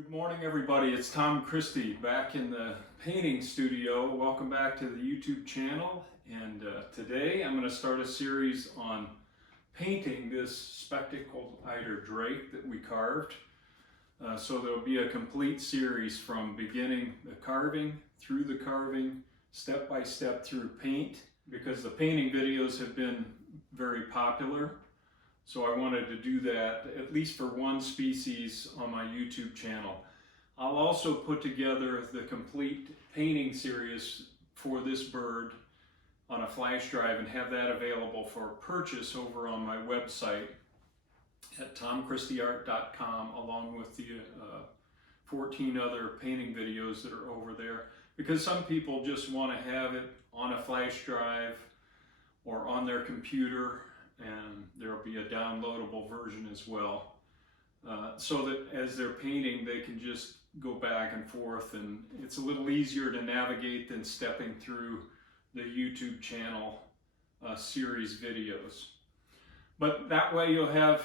Good morning, everybody. It's Tom Christie back in the painting studio. Welcome back to the YouTube channel. And today I'm going to start a series on painting this spectacled eider drake that we carved. So there'll be a complete series from beginning the carving, through the carving, step by step through paint, because the painting videos have been very popular. So I wanted to do that at least for one species on my YouTube channel. I'll also put together the complete painting series for this bird on a flash drive and have that available for purchase over on my website at tomchristieart.com, along with the 14 other painting videos that are over there, because some people just want to have it on a flash drive or on their computer, and there will be a downloadable version as well, so that as they're painting they can just go back and forth, and it's a little easier to navigate than stepping through the YouTube channel series videos. But that way you'll have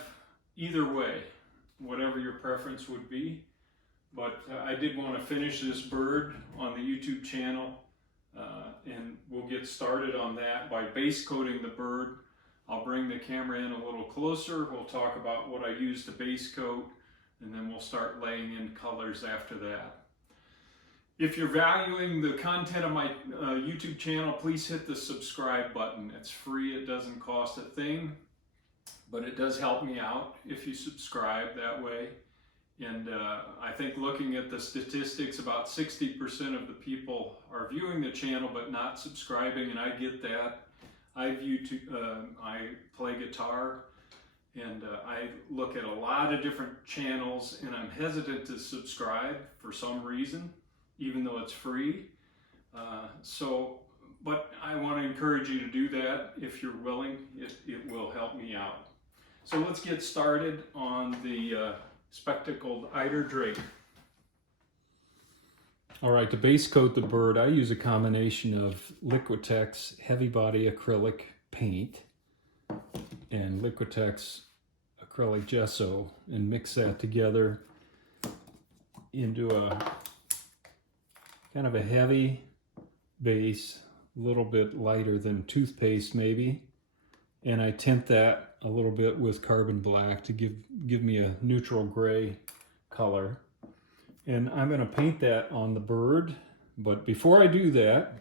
either way, whatever your preference would be. But I did want to finish this bird on the YouTube channel, and we'll get started on that by base coating the bird. I'll bring the camera in a little closer. We'll talk about what I use to base coat, and then we'll start laying in colors after that. If you're valuing the content of my YouTube channel, please hit the subscribe button. It's free, it doesn't cost a thing, but it does help me out if you subscribe that way. And I think looking at the statistics, about 60% of the people are viewing the channel but not subscribing, and I get that. I play guitar, and I look at a lot of different channels, and I'm hesitant to subscribe for some reason, even though it's free. But I want to encourage you to do that if you're willing. It will help me out. So let's get started on the spectacled eider drake. All right, to base coat the bird, I use a combination of Liquitex heavy body acrylic paint and Liquitex acrylic gesso, and mix that together into a kind of a heavy base, a little bit lighter than toothpaste maybe, and I tint that a little bit with carbon black to give me a neutral gray color. And I'm going to paint that on the bird. But before I do that,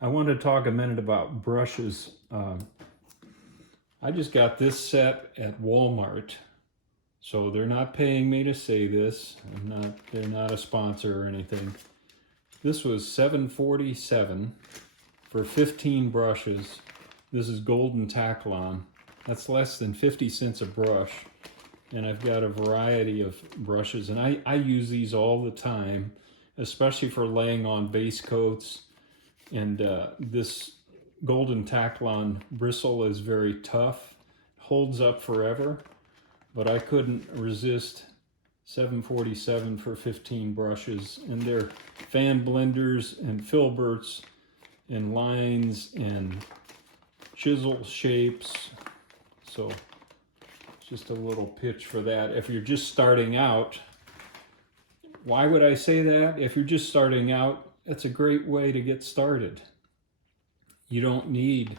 I want to talk a minute about brushes. I just got this set at Walmart, so they're not paying me to say this. They're not a sponsor or anything. This was $7.47 for 15 brushes. This is Golden Taklon. That's less than 50 cents a brush. And I've got a variety of brushes, and I use these all the time, especially for laying on base coats. And this Golden Taklon bristle is very tough, holds up forever, but I couldn't resist $7.47 for 15 brushes. And they're fan blenders and filberts and lines and chisel shapes. So just a little pitch for that. If you're just starting out, why would I say that? If you're just starting out, that's a great way to get started. You don't need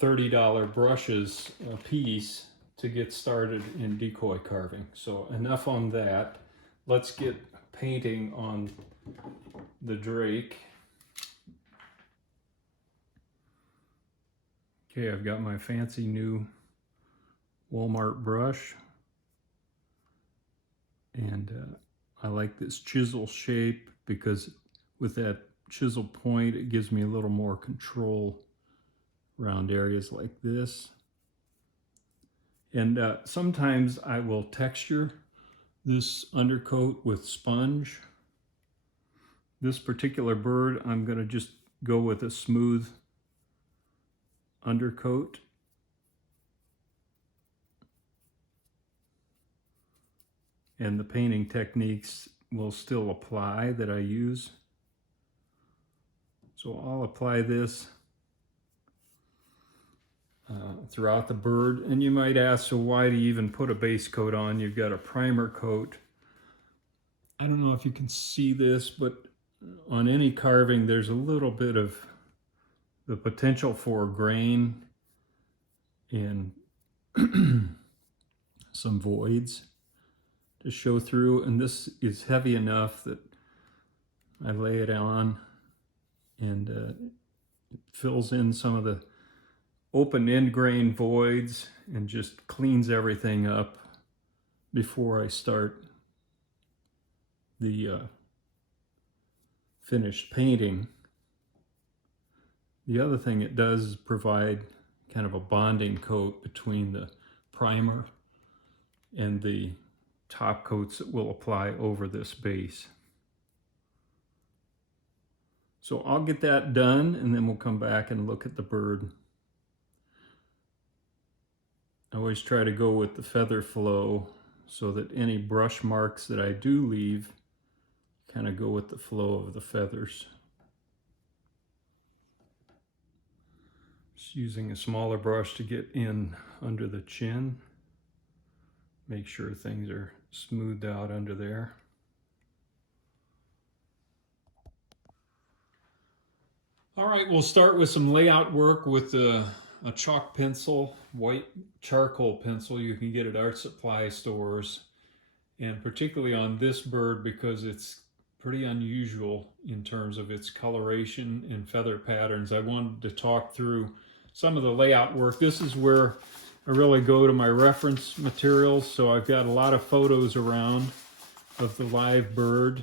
$30 brushes a piece to get started in decoy carving. So enough on that. Let's get painting on the drake. Okay, I've got my fancy new Walmart brush, and I like this chisel shape because with that chisel point it gives me a little more control around areas like this. And sometimes I will texture this undercoat with sponge. This particular bird, I'm going to just go with a smooth undercoat. And the painting techniques will still apply that I use. So I'll apply this throughout the bird. And you might ask, so why do you even put a base coat on? You've got a primer coat I don't know if you can see this, but on any carving there's a little bit of the potential for grain and some voids to show through, and this is heavy enough that I lay it on and it fills in some of the open end grain voids and just cleans everything up before I start the finished painting. The other thing it does is provide kind of a bonding coat between the primer and the top coats that we'll apply over this base. So I'll get that done and then we'll come back and look at the bird. I always try to go with the feather flow so that any brush marks that I do leave kind of go with the flow of the feathers. Just using a smaller brush to get in under the chin. Make sure things are smoothed out under there. All right, we'll start with some layout work with a chalk pencil, white charcoal pencil you can get at art supply stores. And particularly on this bird because it's pretty unusual in terms of its coloration and feather patterns. I wanted to talk through some of the layout work. This is where I really go to my reference materials. So I've got a lot of photos around of the live bird.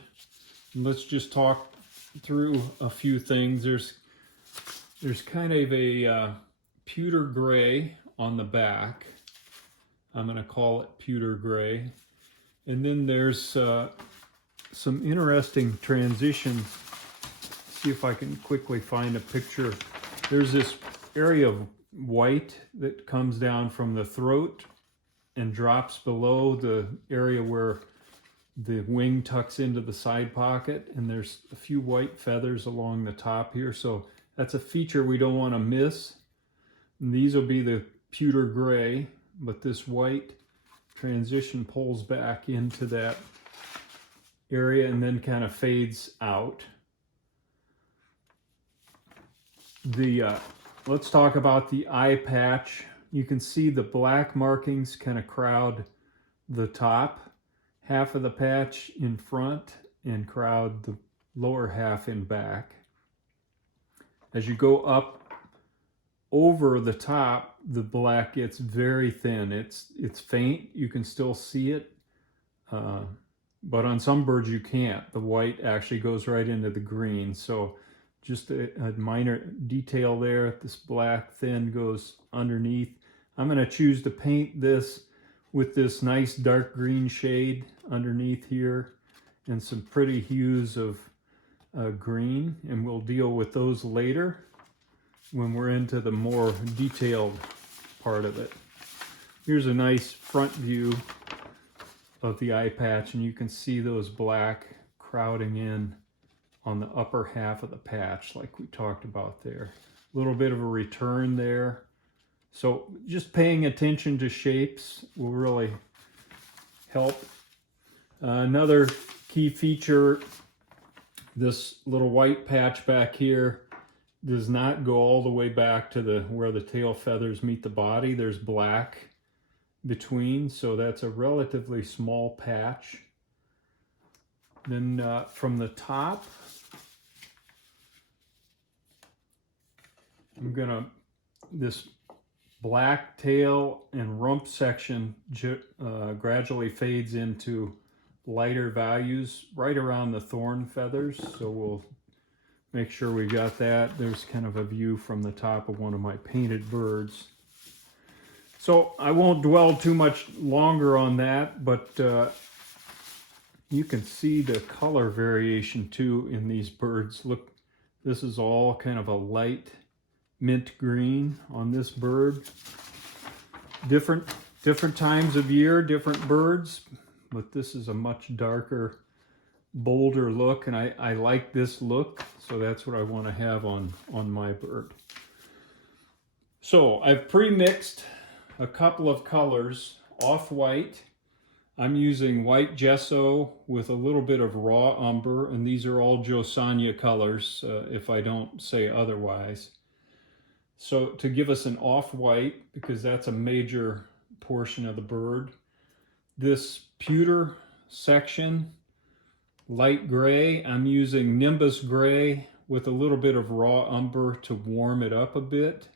And let's just talk through a few things. There's kind of a pewter gray on the back. I'm going to call it pewter gray. And then there's some interesting transitions. See if I can quickly find a picture. There's this area of white that comes down from the throat and drops below the area where the wing tucks into the side pocket, and there's a few white feathers along the top here, so that's a feature we don't want to miss. And these will be the pewter gray, but this white transition pulls back into that area and then kind of fades out. Let's talk about the eye patch. You can see the black markings kind of crowd the top half of the patch in front and crowd the lower half in back. As you go up over the top, the black gets very thin. It's faint, you can still see it, but on some birds you can't. The white actually goes right into the green, so just a minor detail there. This black thin goes underneath. I'm going to choose to paint this with this nice dark green shade underneath here and some pretty hues of green, and we'll deal with those later when we're into the more detailed part of it. Here's a nice front view of the eye patch, and you can see those black crowding in on the upper half of the patch like we talked about there. A little bit of a return there. So just paying attention to shapes will really help. Another key feature, this little white patch back here does not go all the way back to where the tail feathers meet the body. There's black between, so that's a relatively small patch. Then from the top, this black tail and rump section gradually fades into lighter values right around the thorn feathers. So we'll make sure we got that. There's kind of a view from the top of one of my painted birds. So I won't dwell too much longer on that, but you can see the color variation too in these birds. Look, this is all kind of a light mint green on this bird. Different times of year, different birds, but this is a much darker, bolder look, and I like this look, so that's what I want to have on my bird. So I've pre-mixed a couple of colors, off-white I'm using white gesso with a little bit of raw umber, and these are all Josanya colors, if I don't say otherwise. So to give us an off-white, because that's a major portion of the bird, this pewter section, light gray, I'm using Nimbus gray with a little bit of raw umber to warm it up a bit.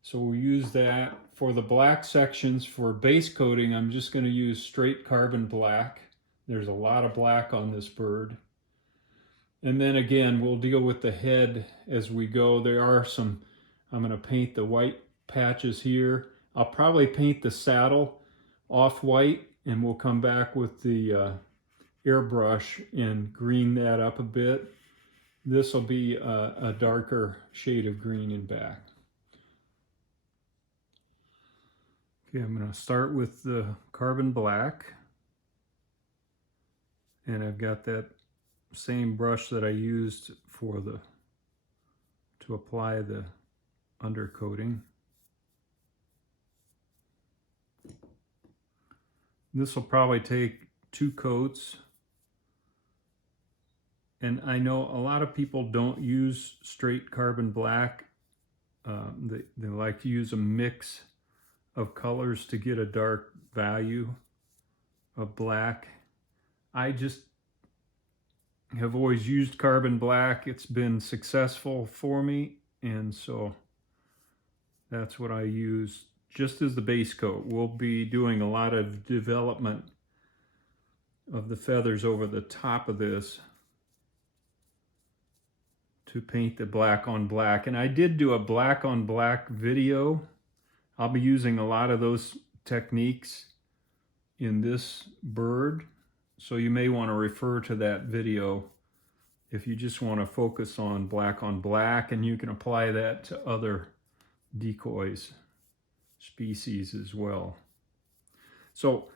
So we'll use that. For the black sections, for base coating, I'm just going to use straight carbon black. There's a lot of black on this bird. And then again, we'll deal with the head as we go. There are some, I'm going to paint the white patches here. I'll probably paint the saddle off-white, and we'll come back with the airbrush and green that up a bit. This will be a darker shade of green in back. Okay, I'm going to start with the carbon black, and I've got that same brush that I used for to apply the undercoating. This will probably take 2 coats, and I know a lot of people don't use straight carbon black. They like to use a mix of colors to get a dark value of black. I just have always used carbon black. It's been successful for me, and so that's what I use just as the base coat. We'll be doing a lot of development of the feathers over the top of this to paint the black on black. And I did do a black on black video. I'll be using a lot of those techniques in this bird, so you may want to refer to that video if you just want to focus on black, and you can apply that to other decoys species as well. So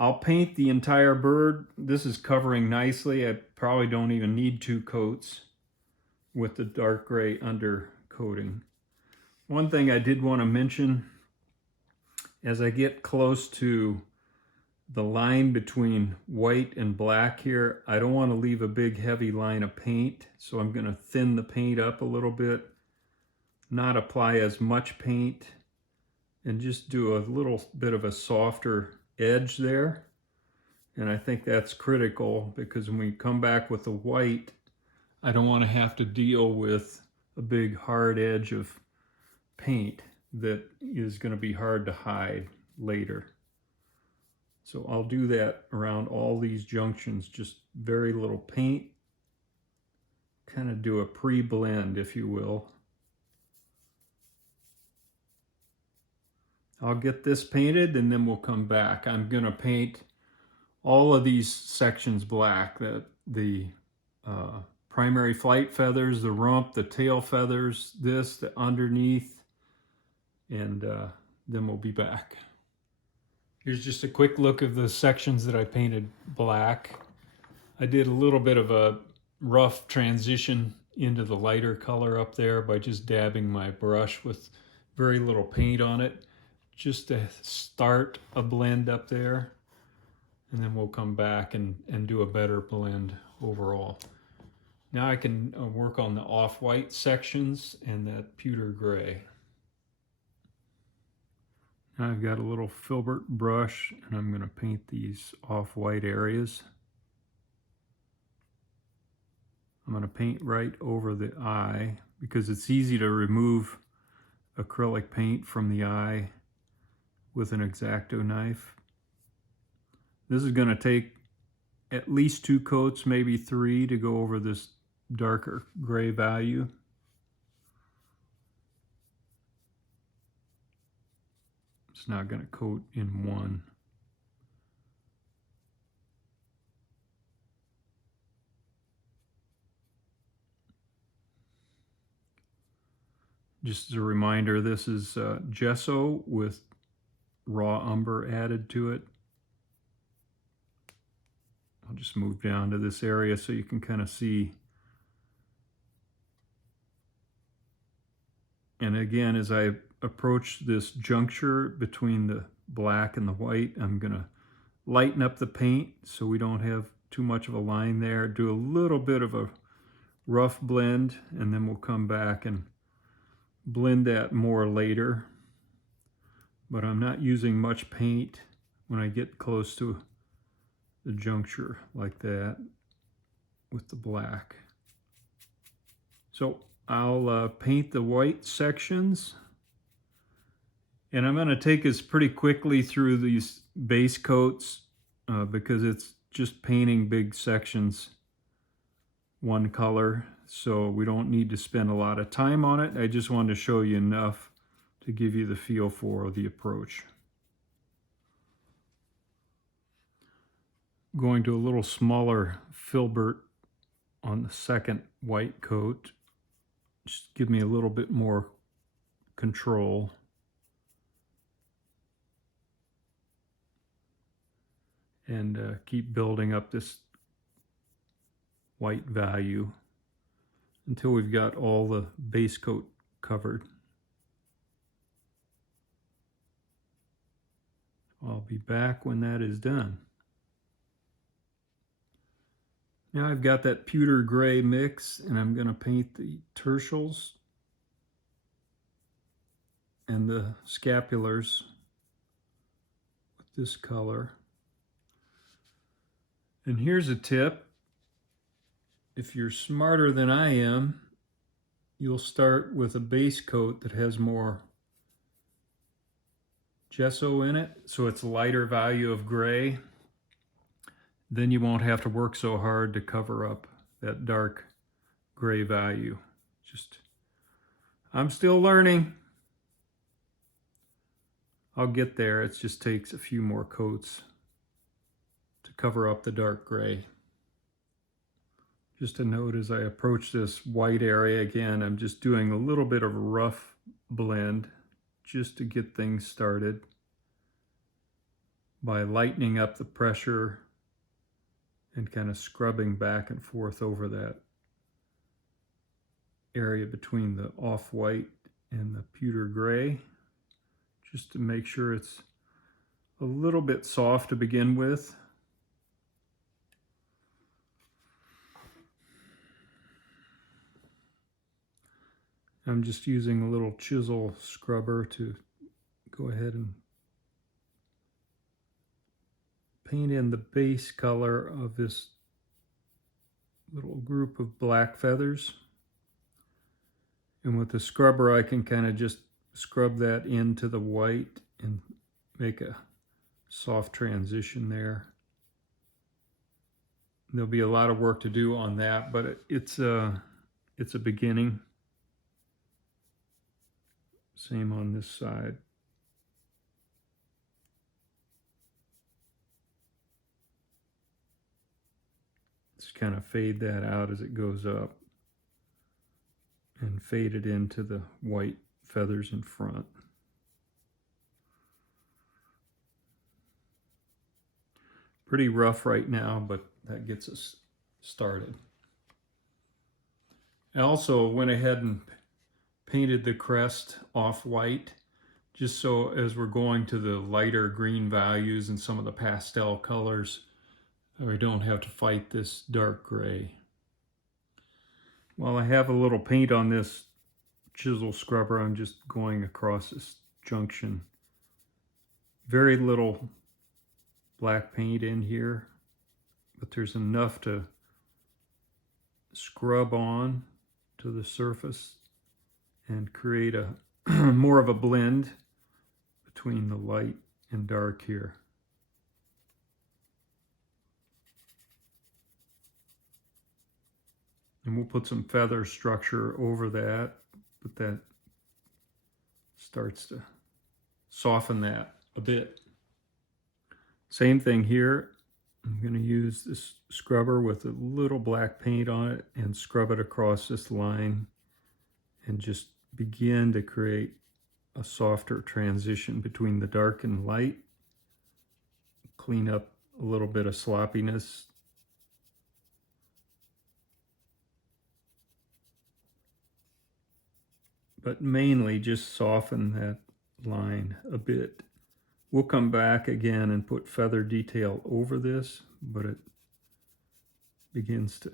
I'll paint the entire bird. This is covering nicely. I probably don't even need 2 coats with the dark gray undercoating. One thing I did want to mention, as I get close to the line between white and black here, I don't want to leave a big heavy line of paint, so I'm going to thin the paint up a little bit, not apply as much paint, and just do a little bit of a softer edge there. And I think that's critical, because when we come back with the white, I don't want to have to deal with a big hard edge of paint that is going to be hard to hide later. So I'll do that around all these junctions, just very little paint, kind of do a pre-blend, if you will. I'll get this painted and then we'll come back. I'm going to paint all of these sections black, the primary flight feathers, the rump, the tail feathers, the underneath, and then we'll be back. Here's just a quick look of the sections that I painted black. I did a little bit of a rough transition into the lighter color up there by just dabbing my brush with very little paint on it, just to start a blend up there. And then we'll come back and do a better blend overall. Now I can work on the off-white sections and that pewter gray. Now I've got a little filbert brush, and I'm going to paint these off-white areas. I'm going to paint right over the eye, because it's easy to remove acrylic paint from the eye with an X-Acto knife. This is going to take at least 2 coats, maybe 3, to go over this darker gray value. It's not going to coat in one. Just as a reminder, this is gesso with raw umber added to it. I'll just move down to this area so you can kind of see. And again, as I approach this juncture between the black and the white, I'm going to lighten up the paint so we don't have too much of a line there. Do a little bit of a rough blend, and then we'll come back and blend that more later. But I'm not using much paint when I get close to the juncture like that with the black. So I'll paint the white sections, and I'm going to take us pretty quickly through these base coats because it's just painting big sections one color, so we don't need to spend a lot of time on it. I just wanted to show you enough to give you the feel for the approach. Going to a little smaller filbert on the second white coat, just give me a little bit more control. And keep building up this white value until we've got all the base coat covered. I'll be back when that is done. Now I've got that pewter gray mix, and I'm going to paint the tertials and the scapulars with this color. And here's a tip. If you're smarter than I am, you'll start with a base coat that has more gesso in it, so it's a lighter value of gray. Then you won't have to work so hard to cover up that dark gray value. I'm still learning. I'll get there. It just takes a few more coats to cover up the dark gray. Just a note, as I approach this white area again, I'm just doing a little bit of a rough blend just to get things started by lightening up the pressure and kind of scrubbing back and forth over that area between the off-white and the pewter gray, just to make sure it's a little bit soft to begin with. I'm just using a little chisel scrubber to go ahead and paint in the base color of this little group of black feathers. And with the scrubber, I can kind of just scrub that into the white and make a soft transition there. There'll be a lot of work to do on that, but it's a beginning. Same on this side. Just kind of fade that out as it goes up and fade it into the white feathers in front. Pretty rough right now, but that gets us started. I also went ahead and painted the crest off-white, just so as we're going to the lighter green values and some of the pastel colors, we don't have to fight this dark gray. While I have a little paint on this chisel scrubber, I'm just going across this junction. Very little black paint in here, but there's enough to scrub on to the surface and create a more of a blend between the light and dark here. And we'll put some feather structure over that, but that starts to soften that a bit. Same thing here. I'm going to use this scrubber with a little black paint on it and scrub it across this line and just begin to create a softer transition between the dark and light. Clean up a little bit of sloppiness. But mainly just soften that line a bit We'll come back again and put feather detail over this, but it begins to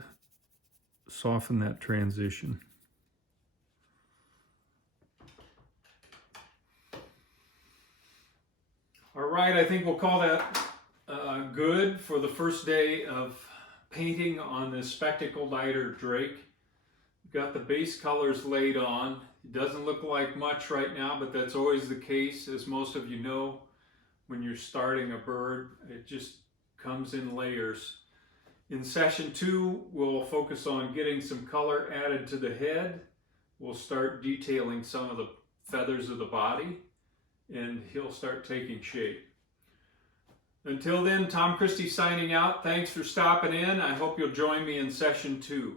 soften that transition. All right, I think we'll call that good for the first day of painting on this spectacled Eider Drake. We've got the base colors laid on. It doesn't look like much right now, but that's always the case, as most of you know. When you're starting a bird, it just comes in layers. In session 2, we'll focus on getting some color added to the head. We'll start detailing some of the feathers of the body, and he'll start taking shape. Until then, Tom Christie signing out. Thanks for stopping in. I hope you'll join me in session 2.